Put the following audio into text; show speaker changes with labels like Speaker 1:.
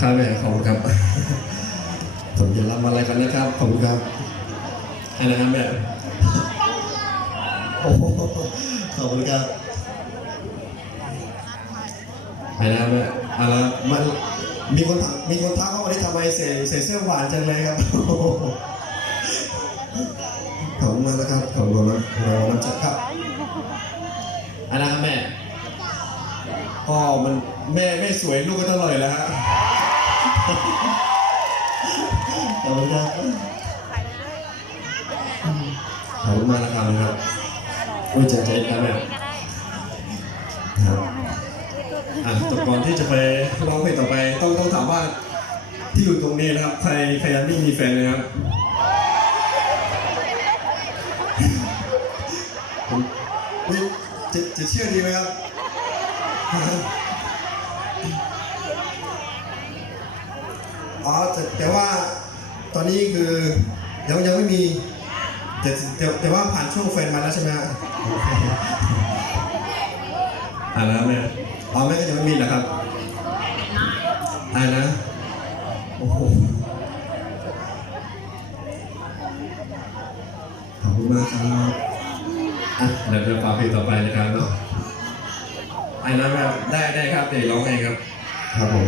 Speaker 1: ครับแม่ขอบคุณครับ ผมจะรับอะไรกันนะครับ ขอบคุณครับอะไรนะครับแม่โอ้โหขอบคุณครับอะไรนะครับแม่อะไรมันมีคนถามมีคนทักว่าวันนี้ทำไมใส่ใส่เสื้อหวานจังเลยครับขอบคุณมากนะครับขอบคุณมากเราน้ำจัดครับอันนะครับแม่พ่อมันแม่ไม่สวยลูกก็ต้องอร่อยแล้วฮะ ขอบคุณครับขอบคุณมากนะครับนะครับโอ้ยใจใจครับแม่ครับอะแต่ก่อนที่จะไปร้องเพลงต่อไปต้องต้องถามว่าที่อยู่ตรงนี้นะครับใครใครยังไม่มีแฟนเลยครับจะจะเชื่อดีไหมครับ อ๋อแต่แต่ว่าตอนนี้คือยังยังไม่มีแต่แต่แต่ว่าผ่านช่วงแฟนมาแล้วใช่ไหมฮะอ่าแล้วแม่อ๋อแม่ก็ยังไม่มีนะครับอ่านะโอ้โหขอบคุณมากครับอะเดี๋ยวเราฟังเพลงต่อไปนะครับเนาะอ่านะแบบได้ได้ครับเดี๋ยวร้องเองครับครับผม